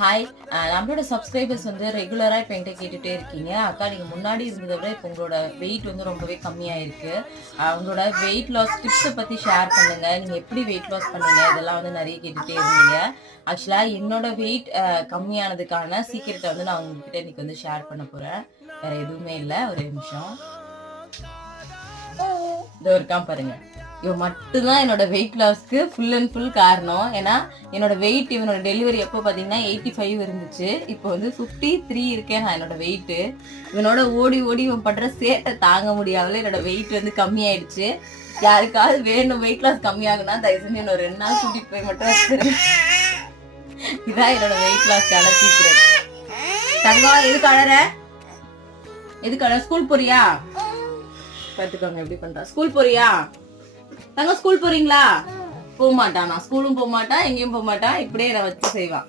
Hi. நம்மளோட subscribers வந்து ரெகுலரா இப்ப என்கிட்ட கேட்டுட்டே இருக்கீங்க. அக்கா நீங்க முன்னாடி இருந்தத விட இப்ப உங்களோட வெயிட் வந்து ரொம்பவே கம்மியாயிருக்கு. உங்களோட வெயிட் லாஸ் டிப்ஸ பத்தி ஷேர் பண்ணுங்க. நீங்க எப்படி வெயிட் லாஸ் பண்ணீங்க? இதெல்லாம் வந்து நெறைய கேட்டுட்டே இருந்தீங்க. ஆக்சுவலா என்னோட வெயிட் கம்மியானதுக்கான சீக்ரெட்ட வந்து நான் உங்ககிட்ட இன்னைக்கு வந்து ஷேர் பண்ண போறேன். வேற எதுவுமே இல்ல. ஒரே நிமிஷம். இதோ இருக்கான் பாருங்க. இவன் மட்டும்தான் என்னோட வெயிட் லாஸ்க்கு ஃபுல் அண்ட் ஃபுல் காரணம். ஏன்னா என்னோட வெயிட் இவனோட டெலிவரி எப்போ பார்த்தீங்கன்னா 85 இருந்துச்சு. இப்போ வந்து 53 இருக்கேன் நான் என்னோட வெயிட்டு. இவனோட ஓடி ஓடி இவன் பண்ற சேட்டை தாங்க முடியாமல என்னோட வெயிட் வந்து கம்மியாயிடுச்சு. யாருக்காவது வேணும் வெயிட் லாஸ் கம்மியாகுனா தயவு செஞ்சு இன்னும் 2 நாள் கூட்டிட்டு போய் மட்டும் வச்சிருங்க. இதான் என்னோட வெயிட் லாஸ்க்கான சீக்கிரம். தங்கம் எதுக்கு அழற? எதுக்கு அழற? ஸ்கூல் போறியா? பார்த்துக்கோங்க எப்படி பண்றா. ஸ்கூல் போறியா? தங்க ஸ்கூல் போறீங்களா? போக மாட்டான். நான் ஸ்கூலும் போக மாட்டான், எங்கேயும் போக மாட்டான். இப்படியே நான் வச்சு செய்வான்.